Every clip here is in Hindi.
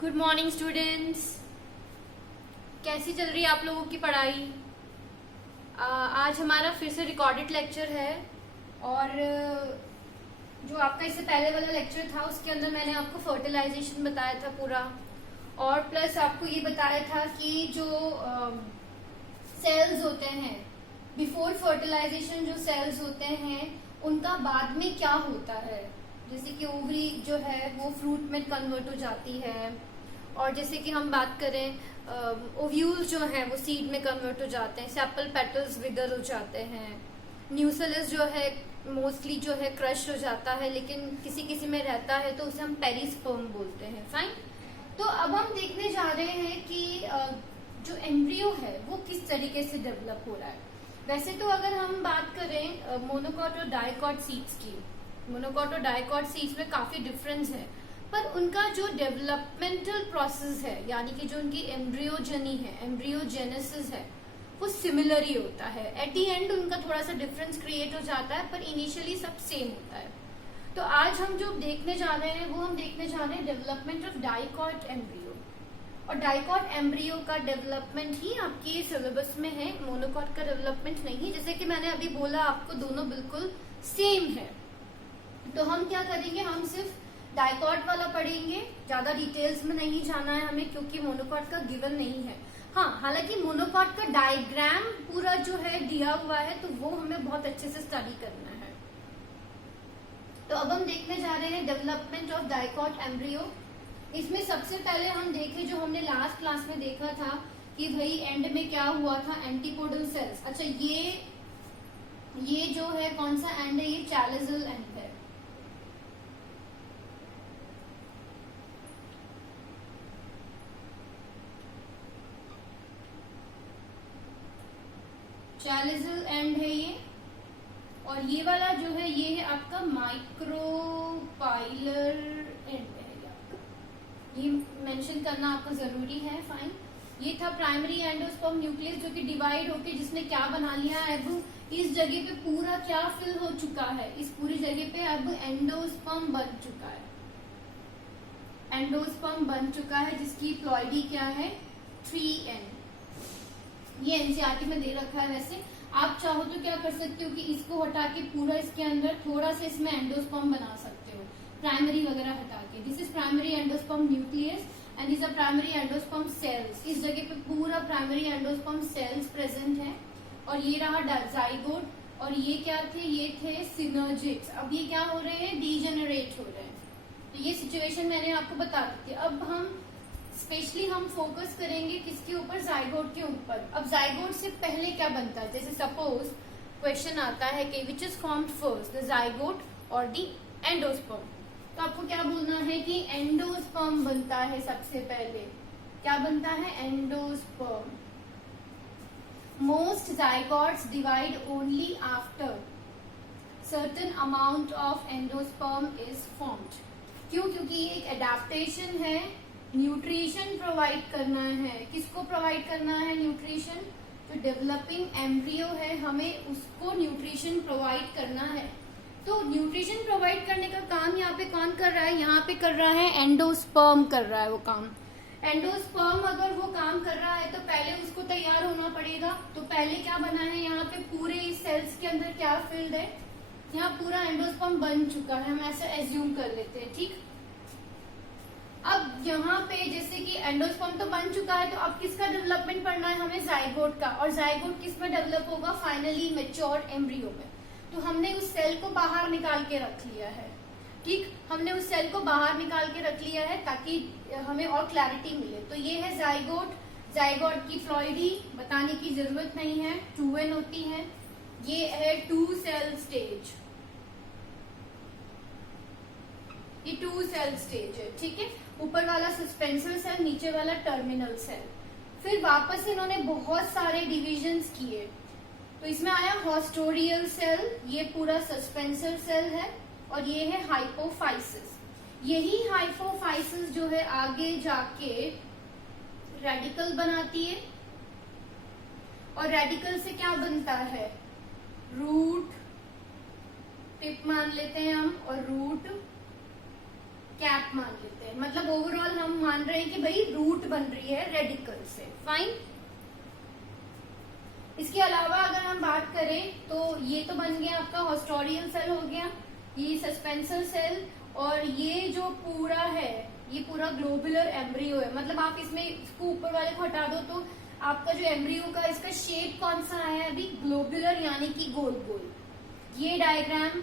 Good morning students. कैसी चल रही है आप लोगों की पढ़ाई? आज हमारा फिर से रिकॉर्डेड लेक्चर है और जो आपका इससे पहले वाला लेक्चर था उसके अंदर मैंने आपको फर्टिलाइजेशन बताया था पूरा, और प्लस आपको ये बताया था कि जो सेल्स होते हैं बिफोर फर्टिलाइजेशन, जो सेल्स होते हैं उनका बाद में क्या होता है। जैसे कि ओवरी जो है वो फ्रूट में कन्वर्ट हो जाती है, और जैसे कि हम बात करें ओव्यूल्स जो है वो सीड में कन्वर्ट हो जाते हैं, सेपल पेटल्स विदर हो जाते हैं, न्यूसेलस जो है मोस्टली जो है क्रश हो जाता है, लेकिन किसी किसी में रहता है तो उसे हम पेरिस्पर्म बोलते हैं। फाइन। तो अब हम देखने जा रहे हैं कि जो एम्ब्रियो है वो किस तरीके से डेवलप हो रहा है। वैसे तो अगर हम बात करें मोनोकॉट और डाइकॉट सीड्स की, मोनोकॉट और डाइकॉट सीड्स में काफी डिफरेंस है, पर उनका जो डेवलपमेंटल प्रोसेस है यानी कि जो उनकी एम्ब्रियोजेनी है, एम्ब्रियोजेनेसिस है, वो सिमिलर ही होता है। एट दी एंड उनका थोड़ा सा डिफरेंस क्रिएट हो जाता है, पर इनिशियली सब सेम होता है। तो आज हम जो देखने जा रहे हैं वो हम देखने जा रहे हैं डेवलपमेंट ऑफ डाइकॉट एम्ब्रियो, और डाइकॉट एम्ब्रियो का डेवलपमेंट ही आपकी सिलेबस में है, मोनोकॉट का डेवलपमेंट नहीं। जैसे कि मैंने अभी बोला आपको दोनों बिल्कुल सेम है। तो हम क्या करेंगे, हम सिर्फ डाइकॉट वाला पढ़ेंगे, ज्यादा डिटेल्स में नहीं जाना है हमें क्योंकि मोनोकॉट का गिवन नहीं है। हाँ, हालांकि मोनोकॉट का डायग्राम पूरा जो है दिया हुआ है तो वो हमें बहुत अच्छे से स्टडी करना है। तो अब हम देखने जा रहे हैं डेवलपमेंट ऑफ डाइकॉट एम्ब्रियो। इसमें सबसे पहले हम देखें जो हमने लास्ट क्लास में देखा था कि भाई एंड में क्या हुआ था, एंटीपोडल सेल्स। अच्छा, ये जो है कौन सा एंड है, ये चैलिजल एंड है। चैलिजल एंड है ये, और ये वाला जो है ये है आपका माइक्रोपाइलर एंड है। ये मेंशन करना आपको जरूरी है। फाइन। ये था प्राइमरी एंडोस्पर्म न्यूक्लियस जो कि डिवाइड होके जिसने क्या बना लिया है, अब इस जगह पे पूरा क्या फिल हो चुका है, इस पूरी जगह पे अब एंडोस्पर्म बन चुका है। एंडोस्पर्म बन चुका है जिसकी प्लॉइडी क्या है, 3N। ये एनसीईआरटी में दे रखा है। वैसे आप चाहो तो क्या कर सकते हो कि इसको हटा के पूरा इसके अंदर थोड़ा सा इसमें एंडोस्पर्म बना सकते हो, प्राइमरी वगैरह हटा के। This is primary endosperm nucleus and this are primary endosperm cells. इस जगह पे पूरा प्राइमरी एंडोस्पर्म सेल्स प्रेजेंट है। और ये रहा जाइगोट, और ये क्या थे, ये थे सिनर्जिड्स। अब ये क्या हो रहे हैं, डीजेनरेट हो रहे हैं। तो ये सिचुएशन मैंने आपको बता दी थी। अब हम स्पेशली हम फोकस करेंगे किसके ऊपर, जाइगोट के ऊपर। अब जाइगोट से पहले क्या बनता है, जैसे सपोज क्वेश्चन आता है कि which is formed first, the zygote और द एंडोस्पर्म। तो आपको क्या बोलना है कि एंडोस्पर्म बनता है सबसे पहले। क्या बनता है, endosperm. Most zygotes divide only after certain amount of endosperm is formed. क्यों? क्योंकि ये एक एडेप्टेशन है, न्यूट्रिशन प्रोवाइड करना है। किसको प्रोवाइड करना है न्यूट्रिशन, जो डेवलपिंग एम्ब्रियो है हमें उसको न्यूट्रिशन प्रोवाइड करना है। तो न्यूट्रिशन प्रोवाइड करने का काम यहाँ पे कौन कर रहा है, यहाँ पे कर रहा है एंडोस्पर्म कर रहा है वो काम। एंडोस्पर्म अगर वो काम कर रहा है तो पहले उसको तैयार होना पड़ेगा। तो पहले क्या बना है, यहाँ पे पूरे इस सेल्स के अंदर क्या फिल्ड है, यहाँ पूरा एंडोस्पर्म बन चुका है, हम ऐसे एज्यूम कर लेते हैं। ठीक। अब यहाँ पे जैसे कि एंडोस्पर्म तो बन चुका है, तो अब किसका डेवलपमेंट पढ़ना है हमें, जाइगोट का। और जाइगोट किस में डेवलप होगा, फाइनली मैच्योर एम्ब्रियो में। तो हमने उस सेल को बाहर निकाल के रख लिया है। ठीक, हमने उस सेल को बाहर निकाल के रख लिया है ताकि हमें और क्लैरिटी मिले। तो ये है जाइगोट। जाइगोट की फ्लॉइडी बताने की जरूरत नहीं है, 2N होती है। ये है 2 सेल स्टेज, ये 2 सेल स्टेज है। ठीक है, ऊपर वाला सस्पेंसर सेल, नीचे वाला टर्मिनल सेल। फिर वापस इन्होंने बहुत सारे डिविजन्स किए, तो इसमें आया हॉस्टोरियल सेल, ये पूरा सस्पेंसर सेल है, और ये है हाइपोफाइसिस। यही हाइपोफाइसिस जो है आगे जाके रेडिकल बनाती है, और रेडिकल से क्या बनता है, रूट टिप मान लेते हैं हम, और रूट कैप मान लेते हैं, मतलब ओवरऑल हम मान रहे हैं कि भाई रूट बन रही है रेडिकल से। फाइन। इसके अलावा अगर हम बात करें तो ये तो बन गया आपका हॉस्टोरियल सेल हो गया, ये सस्पेंसर सेल, और ये जो पूरा है ये पूरा ग्लोबुलर एम्ब्रियो है। मतलब आप इसमें इसको ऊपर वाले को हटा दो तो आपका जो एम्ब्रियो का इसका शेप कौन सा है अभी, ग्लोबुलर यानी कि गोल गोल। ये डायग्राम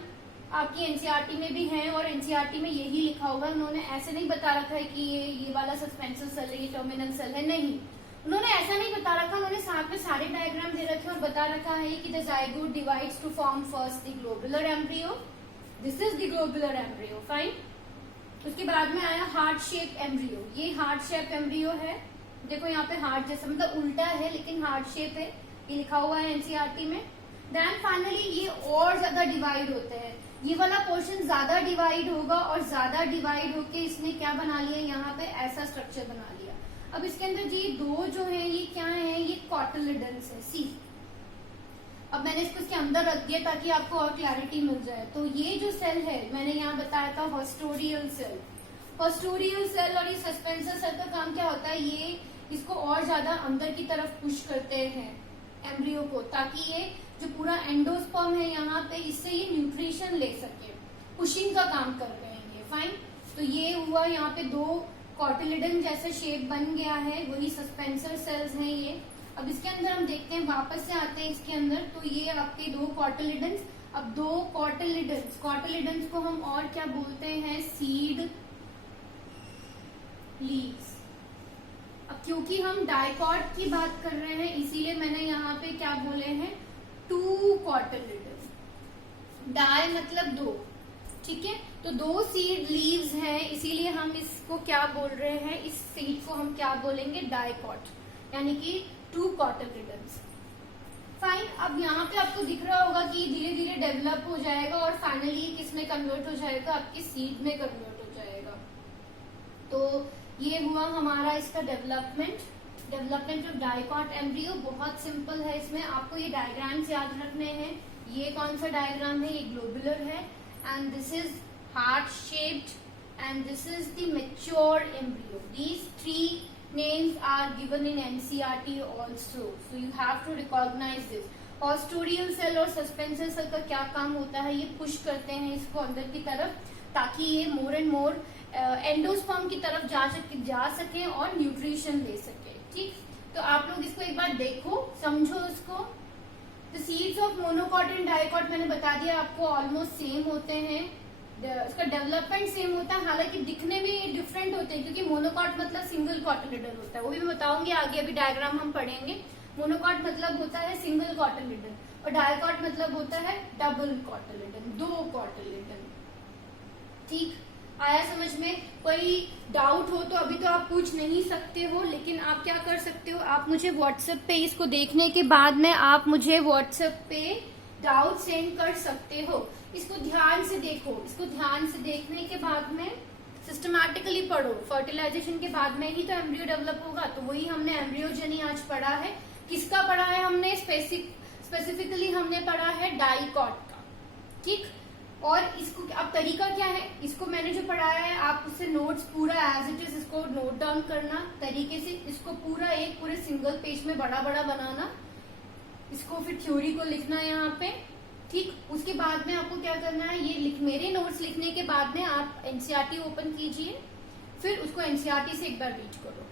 आपकी एनसीईआरटी में भी है और एनसीईआरटी में यही लिखा होगा, उन्होंने ऐसे नहीं बता रखा है कि ये वाला सस्पेंसर सेल है, ये टर्मिनल सेल है, नहीं, उन्होंने ऐसा नहीं बता रखा, उन्होंने साथ में सारे डायग्राम दे रखे और बता रखा है कि the zygote divides to form first the globular embryo, this is the globular embryo. Fine. उसके बाद में आया हार्ट शेप एम्ब्रियो, ये हार्ट शेप एम्ब्रियो है, देखो यहाँ पे हार्ट जैसा मतलब उल्टा है लेकिन हार्ट शेप है, ये लिखा हुआ है एनसीईआरटी में। देन फाइनली ये और ज्यादा डिवाइड होते हैं, ये वाला पोर्शन ज्यादा डिवाइड होगा और ज्यादा डिवाइड होके इसने क्या बना लिया, यहाँ पे ऐसा स्ट्रक्चर बना लिया। अब इसके अंदर जी दो जो है ये क्या है, ये कॉटिलिडन्स है, सी। अब मैंने इसको इसके अंदर रख दिया ताकि आपको और क्लैरिटी मिल जाए। तो ये जो सेल है मैंने यहाँ बताया था हॉस्टोरियल सेल, हॉस्टोरियल सेल और ये सस्पेंसर सेल का काम क्या होता है, ये इसको और ज्यादा अंदर की तरफ पुश करते हैं एम्ब्रियो को, ताकि ये जो पूरा एंडोस्पर्म है यहाँ पे इससे ये न्यूट्रिशन ले सके, पुशिंग का काम कर रहे हैं ये। फाइन। तो ये हुआ यहाँ पे दो कॉटिलिडन जैसा शेप बन गया है, वही सस्पेंसर सेल्स हैं ये। अब इसके अंदर हम देखते हैं, वापस से आते हैं इसके अंदर, तो ये आपके दो कॉटिलिडन्स। अब दो कॉटिलिडन्स, कॉटिलिडन्स को हम और क्या बोलते हैं, सीड लीव्स। अब क्योंकि हम डाइकॉट की बात कर रहे हैं इसीलिए मैंने यहाँ पे क्या बोले हैं, टू कॉटिलिडन, डाई मतलब दो, ठीक है। तो दो सीड लीव्स हैं इसीलिए हम इसको क्या बोल रहे हैं, इस सीड को हम क्या बोलेंगे, डाइकॉट, यानी कि टू कॉटिलिडन्स। फाइन। अब यहाँ पे आपको दिख रहा होगा कि धीरे धीरे डेवलप हो जाएगा और फाइनली किस में कन्वर्ट हो जाएगा, आपकी सीड में कन्वर्ट हो जाएगा। तो ये हुआ हमारा इसका डेवलपमेंट ऑफ डाइकॉट एम्ब्रियो। बहुत सिंपल है, इसमें आपको ये डायग्राम्स याद रखने हैं। ये कौन सा डायग्राम है, ये ग्लोबुलर है, and this is heart shaped and this is the mature embryo. These three names are given in NCERT also, so you have to recognize this. Posterior cell और suspensor cell का क्या काम होता है, ये पुश करते हैं इसको अंदर की तरफ ताकि ये मोर एंड मोर एंडोस्पर्म की तरफ जा सके और न्यूट्रिशन ले सके। ठीक, तो आप लोग इसको एक बार देखो, समझो इसको। The seeds of monocot and dicot मैंने बता दिया आपको ऑलमोस्ट सेम होते हैं, इसका डेवलपमेंट सेम होता है, हालांकि दिखने में डिफरेंट होते हैं क्योंकि मोनोकॉट मतलब सिंगल कॉटिलिडन होता है, वो भी मैं बताऊंगी आगे, अभी डायग्राम हम पढ़ेंगे। मोनोकॉट मतलब होता है सिंगल कॉटिलिडन और डायकॉट मतलब होता है डबल कॉटिलिडन, दो कॉटिलिडन। ठीक, आया समझ में? कोई डाउट हो तो अभी तो आप पूछ नहीं सकते हो, लेकिन आप क्या कर सकते हो, आप मुझे व्हाट्सएप पे इसको देखने के बाद में आप मुझे व्हाट्सएप पे डाउट सेंड कर सकते हो। इसको ध्यान से देखो, इसको ध्यान से देखने के बाद में सिस्टमैटिकली पढ़ो। फर्टिलाइजेशन के बाद में ही तो एम्ब्रियो डेवलप होगा, तो वही हमने एम्ब्रियोजेनी आज पढ़ा है। किसका पढ़ा है हमने, स्पेसिफिकली हमने पढ़ा है डाइकॉट का। ठीक, और इसको अब तरीका क्या है, इसको मैंने जो पढ़ाया है आप उससे नोट्स पूरा एज इट इज इसको नोट डाउन करना तरीके से, इसको पूरा एक पूरे सिंगल पेज में बड़ा बड़ा बनाना, इसको फिर थ्योरी को लिखना यहाँ पे। ठीक, उसके बाद में आपको क्या करना है, ये मेरे नोट्स लिखने के बाद में आप एनसीईआरटी ओपन कीजिए, फिर उसको एनसीईआरटी से एक बार रीड करो,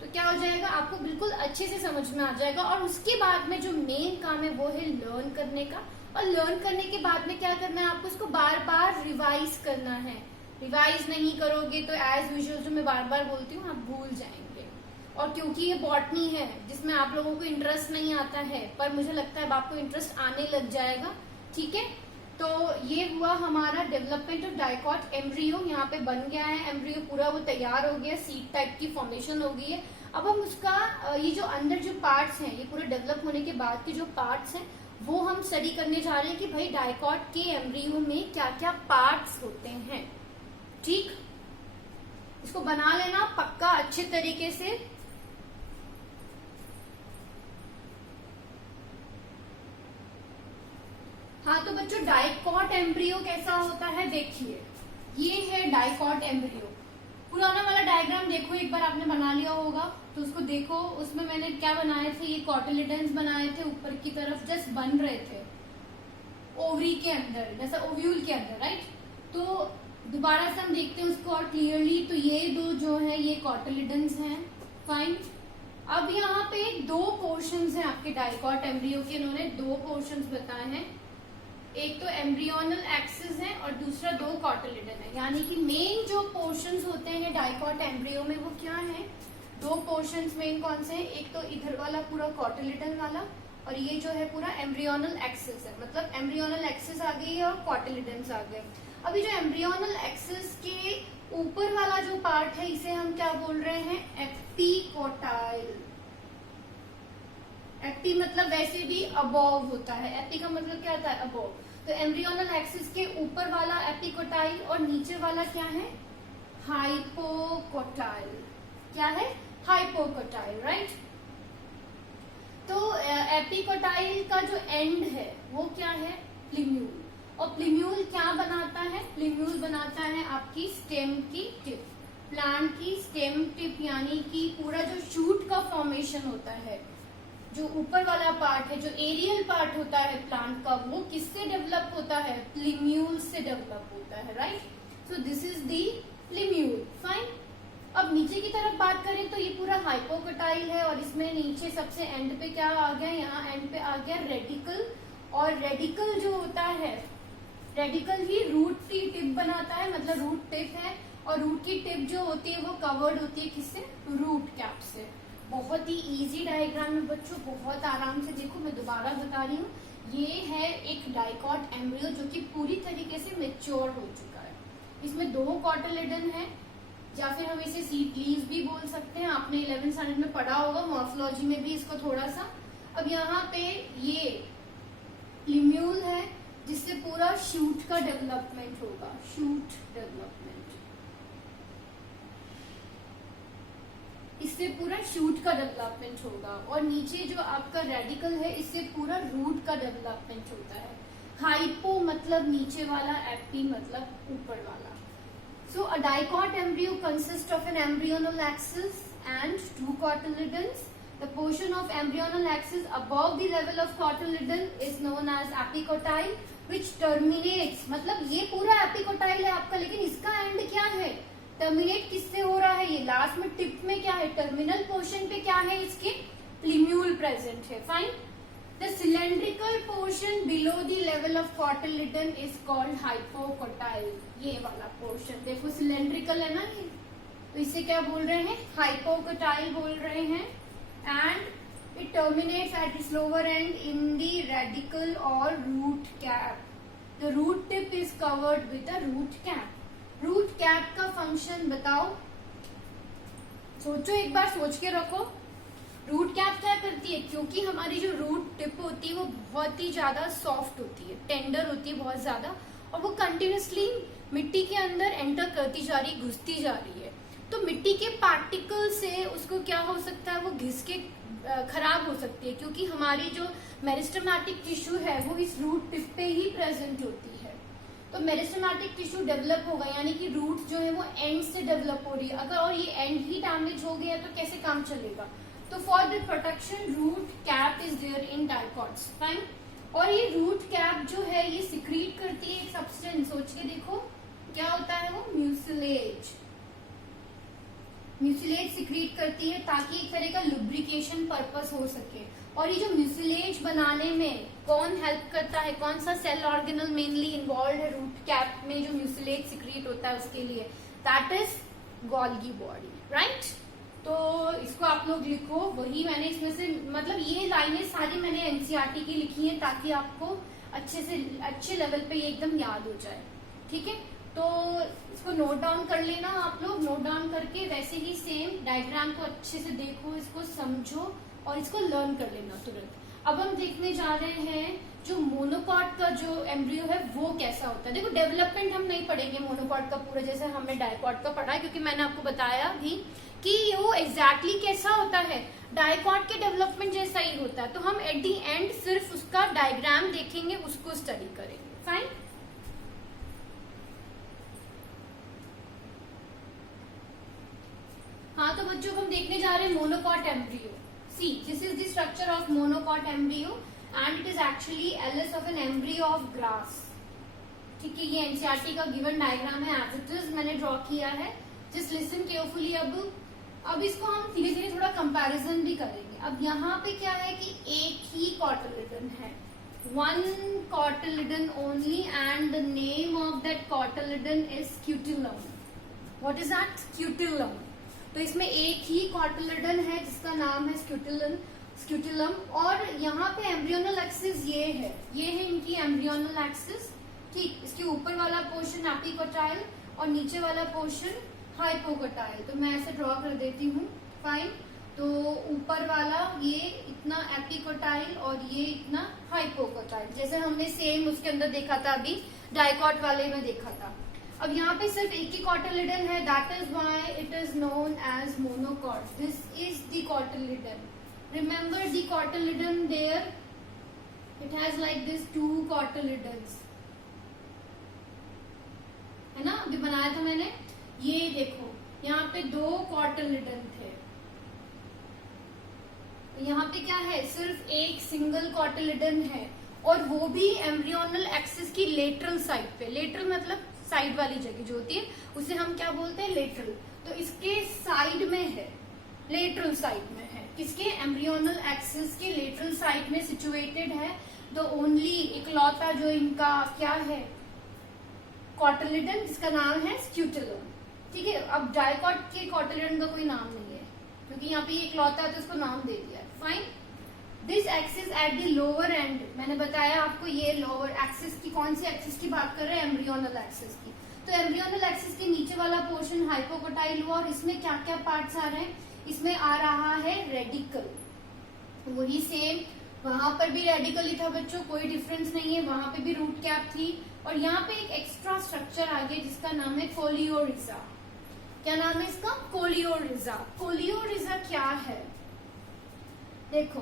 तो क्या हो जाएगा, आपको बिल्कुल अच्छे से समझ में आ जाएगा। और उसके बाद में जो मेन काम है वो है लर्न करने का, और लर्न करने के बाद में क्या करना है, आपको इसको बार बार रिवाइज करना है। रिवाइज नहीं करोगे तो एज यूजुअल जो मैं बार बार बोलती हूँ आप भूल जाएंगे। और क्योंकि ये बॉटनी है जिसमें आप लोगों को इंटरेस्ट नहीं आता है, पर मुझे लगता है अब आपको इंटरेस्ट आने लग जाएगा। ठीक है, तो ये हुआ हमारा डेवलपमेंट ऑफ डाइकॉट एम्ब्रियो। यहाँ पे बन गया है एम्ब्रियो, पूरा वो तैयार हो गया, सीड टाइप की फॉर्मेशन हो गई है। अब हम उसका ये जो अंदर जो पार्ट्स हैं, ये पूरे डेवलप होने के बाद के जो पार्ट्स हैं वो हम स्टडी करने जा रहे हैं कि भाई डाइकॉट के एम्ब्रियो में क्या क्या पार्ट्स होते हैं। ठीक, इसको बना लेना पक्का अच्छे तरीके से। हाँ, तो बच्चों डाइकॉट एम्ब्रियो कैसा होता है देखिए, ये है डाइकॉट एम्ब्रियो। पुराना वाला डायग्राम देखो, एक बार आपने बना लिया होगा तो उसको देखो, उसमें मैंने क्या बनाए थे, ये कॉटिलिडन्स बनाए थे ऊपर की तरफ, जस्ट बन रहे थे ओवरी के अंदर, जैसा ओव्यूल के अंदर, राइट। तो दोबारा से हम देखते हैं उसको और क्लियरली। तो ये दो जो है ये कॉटिलिडन्स हैं, फाइन। अब यहाँ पे दो पोर्शंस हैं आपके डाइकॉट एम्ब्रियो के, इन्होंने दो पोर्शंस बताए हैं, एक तो एम्ब्रियोनल एक्सिस है और दूसरा दो कॉटिलिडन है। यानी कि मेन जो पोर्शंस होते हैं डाइकॉट एम्ब्रियो में वो क्या है, दो पोर्शंस मेन कौन से हैं, एक तो इधर वाला पूरा कॉटिलिडन वाला और ये जो है पूरा एम्ब्रियोनल एक्सिस है, मतलब एम्ब्रियोनल एक्सिस आ गई और कॉटिलिडन्स आ गए। अभी जो एम्ब्रियोनल एक्सिस के ऊपर वाला जो पार्ट है इसे हम क्या बोल रहे हैं, एपिकोटाइल। एपी मतलब वैसे भी अबोव होता है, एपी का मतलब क्या होता है, अबोव। तो एम्ब्रियोनल एक्सिस के ऊपर वाला एपिकोटाइल और नीचे वाला क्या है, हाइपोकोटाइल। क्या है, हाइपोकोटाइल, राइट। तो एपिकोटाइल का जो एंड है वो क्या है, प्लीम्यूल। और प्लीम्यूल क्या बनाता है, प्लीम्यूल बनाता है आपकी स्टेम की टिप, प्लांट की स्टेम टिप, यानी कि पूरा जो शूट का फॉर्मेशन होता है, जो ऊपर वाला पार्ट है, जो एरियल पार्ट होता है प्लांट का, वो किससे डेवलप होता है, प्लीम्यूल से डेवलप होता है, right. So this is the प्लीम्यूल, fine. अब नीचे की तरफ बात करें तो ये पूरा हाइपोकोटाइल है और इसमें नीचे सबसे एंड पे क्या आ गया, यहाँ एंड पे आ गया रेडिकल। और रेडिकल जो होता है, रेडिकल ही रूट की टिप बनाता है, मतलब रूट टिप है, और रूट की टिप जो होती है वो कवर्ड होती है किससे, रूट कैप से। बहुत ही इजी डायग्राम है बच्चों, बहुत आराम से देखो, मैं दोबारा बता रही हूँ। ये है एक डाइकॉट एम्ब्रियो जो कि पूरी तरीके से मैच्योर हो चुका है। इसमें दो कॉटिलिडन है, या फिर हम इसे सीड लीव्स भी बोल सकते हैं, आपने 11th स्टैंडर्ड में पढ़ा होगा, मॉर्फोलॉजी में भी इसको थोड़ा सा। अब यहाँ पे ये प्लीम्यूल है जिससे पूरा शूट का डेवलपमेंट होगा, शूट डेवलपमेंट, इससे पूरा शूट का डेवलपमेंट होगा। और नीचे जो आपका रेडिकल है इससे पूरा रूट का डेवलपमेंट होता है। हाइपो मतलब नीचे वाला, एपी मतलब ऊपर वाला। So a dicot embryo consist of an embryonal axis and two cotyledons. The portion of embryonal axis above the level of cotyledon is known as epicotyl which terminates, मतलब ये पूरा एपिकोटाइल है आपका, लेकिन इसका एंड क्या है, टर्मिनेट किससे हो रहा है, ये लास्ट में टिप में क्या है, टर्मिनल पोर्शन पे क्या है, इसके प्लीम्यूल प्रेजेंट है, fine. The cylindrical portion below the level of cotyledon is called hypocotyl. ये वाला पोर्शन देखो सिलेंड्रिकल है ना ये, तो इसे क्या बोल रहे हैं, हाइपोकोटाइल बोल रहे हैं। And it terminates at its lower end in the radicle और root cap. The root tip is covered with the root cap. Root cap का फंक्शन बताओ, सोचो एक बार, सोच के रखो। रूट कैप क्या करती है, क्योंकि हमारी जो रूट टिप होती है वो बहुत ही ज्यादा सॉफ्ट होती है, टेंडर होती है बहुत ज्यादा, और वो कंटिन्यूसली मिट्टी के अंदर एंटर करती जा रही, घुसती जा रही है। तो मिट्टी के पार्टिकल से उसको क्या हो सकता है, वो घिस के खराब हो सकती है, क्योंकि हमारी जो मेरिस्टेमेटिक टिश्यू है वो इस रूट टिप पे ही प्रेजेंट होती है। तो मेरिस्टेमेटिक टिश्यू डेवलप होगा, यानी कि रूट जो है वो एंड से डेवलप हो रही है। अगर और ये एंड ही डैमेज हो गया तो कैसे काम चलेगा। तो for the protection root cap is there in dicots, fine. और ये रूट कैप जो है ये सिक्रीट करती है एक सब्सटेंस, सोच के देखो क्या होता है वो, म्यूसिलेज। म्यूसिलेज सिक्रीट करती है ताकि एक तरह का लुब्रिकेशन पर्पस हो सके। और ये जो म्यूसिलेज बनाने में कौन हेल्प करता है, कौन सा सेल ऑर्गेनल मेनली इन्वॉल्व है रूट कैप में जो म्यूसिलेज सिक्रीट होता है उसके लिए, that is Golgi body, right. तो इसको आप लोग लिखो, वही मैंने इसमें से, मतलब ये लाइनें सारी मैंने एनसीईआरटी की लिखी हैं ताकि आपको अच्छे से अच्छे लेवल पे ये एकदम याद हो जाए, ठीक है। तो इसको नोट डाउन कर लेना आप लोग, नोट डाउन करके वैसे ही सेम डायग्राम को अच्छे से देखो, इसको समझो और इसको लर्न कर लेना तुरंत। अब हम देखने जा रहे हैं जो मोनोकॉट का जो एम्ब्रियो है वो कैसा होता है। देखो डेवलपमेंट हम नहीं पढ़ेंगे मोनोकॉट का पूरा जैसे हमने डाइकॉट का पढ़ा है, क्योंकि मैंने आपको बताया भी कि वो एग्जैक्टली कैसा होता है, डाइकॉट के डेवलपमेंट जैसा ही होता है। तो हम एट दी एंड सिर्फ उसका डायग्राम देखेंगे, उसको स्टडी करेंगे, फाइन। बच्चों को हम देखने जा रहे हैं monocot embryo. See this is the structure of monocot embryo and it is actually LS of an embryo of grass. ठीक है, ये एनसीईआरटी का गिवन डायग्राम है, एज इट इज मैंने ड्रॉ किया है, जस्ट लिसन केयरफुली। अब इसको हम धीरे धीरे थोड़ा कंपैरिजन भी करेंगे। अब यहाँ पे क्या है कि एक ही कॉटिलिडन है, one cotyledon only, and the name of that cotyledon is scutellum. What is that? Scutellum. तो इसमें एक ही कॉटिलिडन है जिसका नाम है स्क्यूटिलम। और यहाँ पे एम्ब्रियोनल एक्सिस ये है इनकी एम्ब्रियोनल एक्सिस। ठीक, इसके ऊपर वाला पोर्शन एपिकोटाइल और नीचे वाला पोर्शन हाइपोकोटाइल। तो मैं ऐसे ड्रॉ कर देती हूँ। फाइन, तो ऊपर वाला ये इतना एपिकोटाइल और ये इतना हाइपोकोटाइल, जैसे हमने सेम उसके अंदर देखा था, अभी डाइकॉट वाले में देखा था। अब यहाँ पे सिर्फ एक ही कॉटिलिडन है, that is why it is known as monocot. This is the cotyledon. Remember the cotyledon there, it has like this two cotyledons, है ना? अभी बनाया था मैंने, ये देखो यहाँ पे दो कॉटिलिडन थे, यहाँ पे क्या है? सिर्फ एक सिंगल कॉटिलिडन है, और वो भी एम्ब्रियोनल एक्सिस की लेटरल साइड पे। लेटरल मतलब साइड वाली जगह जो होती है उसे हम क्या बोलते हैं? लेटरल। तो इसके साइड में है, लेटरल साइड में है, किसके? एम्ब्रियोनल एक्सिस के लेटरल साइड में सिचुएटेड है। तो ओनली इकलौता जो इनका क्या है? कॉटिलिडन, जिसका नाम है स्क्यूटिलम। ठीक है, अब डाइकॉट के कॉटिलिडन का कोई नाम नहीं है, क्योंकि यहाँ पे ये इकलौता है तो इसको नाम दे दिया है। Fine, this axis at the lower and, मैंने बताया आपको ये लोअर एक्सिस की, कौन सी एक्सिस की बात कर रहे हैं? एम्ब्रियोनल एक्सिस की। तो एम्ब्रियोनल एक्सिस के नीचे वाला पोर्शन हाइपोकोटाइल हुआ, और इसमें क्या क्या पार्ट्स आ रहे हैं? इसमें आ रहा है रेडिकल, वही सेम, वहां पर भी रेडिकल ही था बच्चों, कोई डिफरेंस नहीं है, वहां पे भी रूट कैप थी। और यहाँ पे एक एक्स्ट्रा स्ट्रक्चर आ गया जिसका नाम है कोलियोरिजा। क्या नाम है इसका? कोलियोरिजा। कोलियोरिजा क्या है? देखो,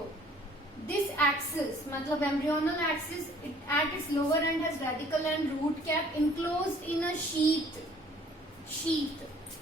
दिस एक्सिस मतलब embryonal axis at its lower end has radicle and root cap enclosed in a sheet.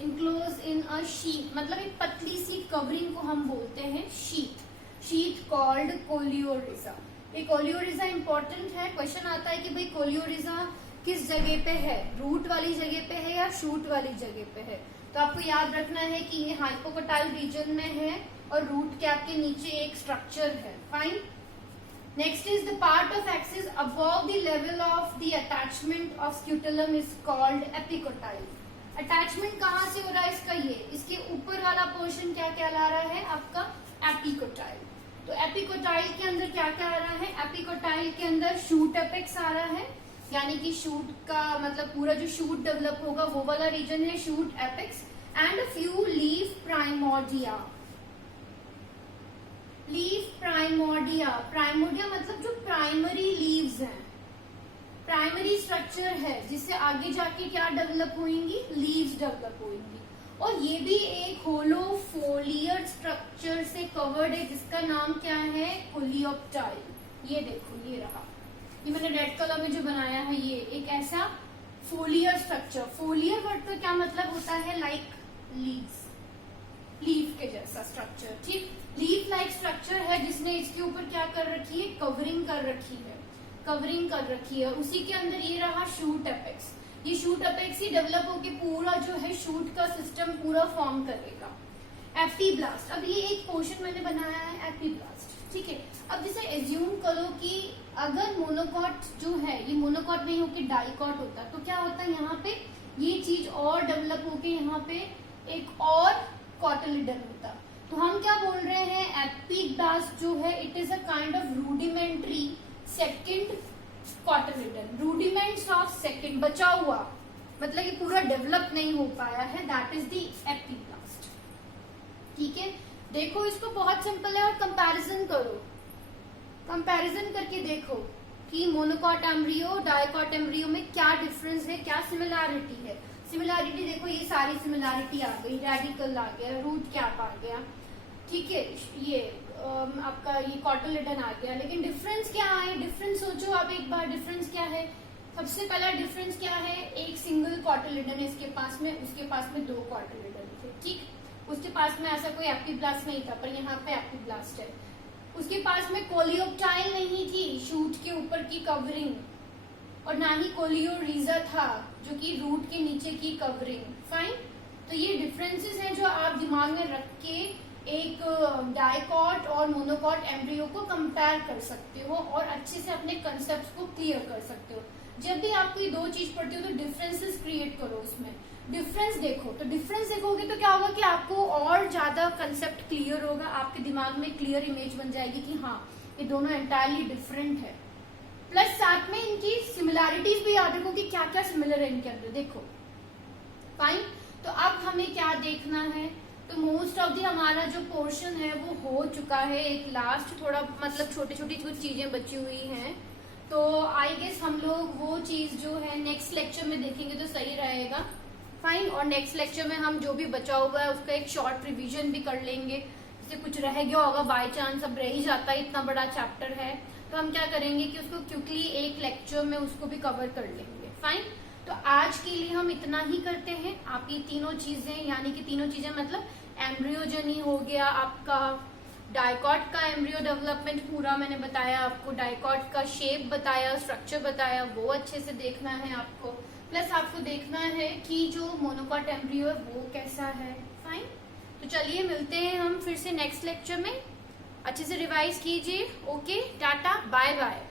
Enclosed in a sheet मतलब एक पतली सी कवरिंग को हम बोलते हैं शीट कॉल्ड कोलियोरिजा। ये कोलियोरिजा इंपॉर्टेंट है, क्वेश्चन आता है कि भाई कोलियोरिजा किस जगह पे है? रूट वाली जगह पे है या शूट वाली जगह पे है? तो आपको याद रखना है कि ये हाइपोकोटाइल रीजन में है और रूट कैप के नीचे एक स्ट्रक्चर है। Fine, next is the part of axis above the level of the attachment of scutellum is called epicotyl. Attachment कहाँ से हो रहा है इसका? ये इसके ऊपर वाला पोर्शन क्या कहला रहा है? आपका एपिकोटाइल। तो एपिकोटाइल के अंदर क्या क्या आ रहा है? एपिकोटाइल के अंदर शूट एपेक्स आ रहा है, यानी कि शूट का मतलब पूरा जो शूट डेवलप होगा वो वाला रीजन है shoot apex, and a few leaf primordia. Primordia मतलब जो प्राइमरी लीव्स हैं, प्राइमरी स्ट्रक्चर है जिससे आगे जाके क्या डेवलप होंगी? लीव्स डेवलप होंगी। और ये भी एक होलो फोलियर स्ट्रक्चर से कवर्ड है जिसका नाम क्या है? कोलियोप्टाइल। ये देखो, ये रहा, ये मैंने रेड कलर में जो बनाया है, ये एक ऐसा फोलियर स्ट्रक्चर। फोलियर वर्ड का क्या मतलब होता है? लाइक लीव्स, लीफ के जैसा स्ट्रक्चर। ठीक, लीफ लाइक स्ट्रक्चर है जिसने इसके ऊपर क्या कर रखी है? कवरिंग कर रखी है। और उसी के अंदर ये रहा शूट एपेक्स। ये शूट एपेक्स ही डेवलप होके पूरा जो है शूट का सिस्टम पूरा फॉर्म करेगा। एपीब्लास्ट, अब ये एक पोर्शन मैंने बनाया है एपीब्लास्ट। ठीक है, अब जैसे एज्यूम करो कि अगर मोनोकॉट जो है ये मोनोकॉट नहीं होके डाइकॉट होता तो क्या होता? यहाँ पे ये चीज और डेवलप होके यहाँ पे एक और कॉटिलिडन होता। तो हम क्या बोल रहे हैं? एपीब्लास्ट जो है it is a kind of rudimentary second cotyledon. Rudiments of second, बचा हुआ मतलब ये पूरा डेवलप नहीं हो पाया है, दैट इज द एपीब्लास्ट। ठीक है, देखो इसको बहुत सिंपल है, और कंपैरिजन करो, कंपैरिजन करके देखो कि मोनोकॉट एम्ब्रियो डाइकॉट एम्ब्रियो में क्या डिफरेंस है, क्या सिमिलैरिटी है। सिमिलैरिटी देखो, ये सारी सिमिलैरिटी आ गई, रेडिकल आ गया, रूट कैप आ गया, ठीक है, ये आपका ये कॉटिलिडन आ गया। लेकिन डिफरेंस क्या है? डिफरेंस सोचो आप एक बार, डिफरेंस क्या है? सबसे पहला डिफरेंस क्या है? एक सिंगल कॉटिलिडन है इसके पास में, उसके पास में दो कॉटिलिडन थे। ठीक, उसके पास में ऐसा कोई एपिब्लास्ट नहीं था, पर यहाँ पे एपिब्लास्ट है। उसके पास में कोलियोप्टाइल नहीं थी, शूट के ऊपर की कवरिंग, और ना ही कोलियोरीजा था जो कि रूट के नीचे की कवरिंग। फाइन, तो ये डिफरेंसेस हैं जो आप दिमाग में रख के एक डाइकॉट और मोनोकॉट एम्ब्रियो को कंपेयर कर सकते हो और अच्छे से अपने कंसेप्ट्स को क्लियर कर सकते हो। जब भी आपको ये दो चीज पढ़ती हो तो डिफरेंसेस क्रिएट करो, उसमें डिफरेंस देखो। तो डिफरेंस देखोगे तो क्या होगा कि आपको और ज्यादा कंसेप्ट क्लियर होगा, आपके दिमाग में क्लियर इमेज बन जाएगी कि हाँ ये दोनों एंटायरली डिफरेंट है। प्लस साथ में इनकी सिमिलैरिटीज भी याद रखो कि क्या क्या सिमिलर है इनके अंदर, देखो। फाइन, तो अब हमें क्या देखना है, तो मोस्ट ऑफ दी हमारा जो पोर्शन है वो हो चुका है। एक लास्ट थोड़ा मतलब छोटी छोटी कुछ चीजें बची हुई हैं, तो आई गेस हम लोग वो चीज जो है नेक्स्ट लेक्चर में देखेंगे तो सही रहेगा। फाइन, और नेक्स्ट लेक्चर में हम जो भी बचा हुआ है उसका एक शॉर्ट रिवीजन भी कर लेंगे। जैसे कुछ रह गया होगा बाय चांस, अब रह ही जाता है, इतना बड़ा चैप्टर है, तो हम क्या करेंगे कि उसको क्विकली एक लेक्चर में उसको भी कवर कर लेंगे। फाइन, तो आज के लिए हम इतना ही करते हैं। आप ये तीनों चीजें, यानी कि तीनों चीजें मतलब एम्ब्रियोजेनी हो गया, आपका डाइकॉट का एम्ब्रियो डेवलपमेंट पूरा मैंने बताया आपको, डाइकॉट का शेप बताया, स्ट्रक्चर बताया, वो अच्छे से देखना है आपको। प्लस आपको देखना है कि जो मोनोकॉट एम्ब्रियो है वो कैसा है। फाइन, तो चलिए मिलते हैं हम फिर से नेक्स्ट लेक्चर में। अच्छे से रिवाइज कीजिए। Okay, tata, bye bye.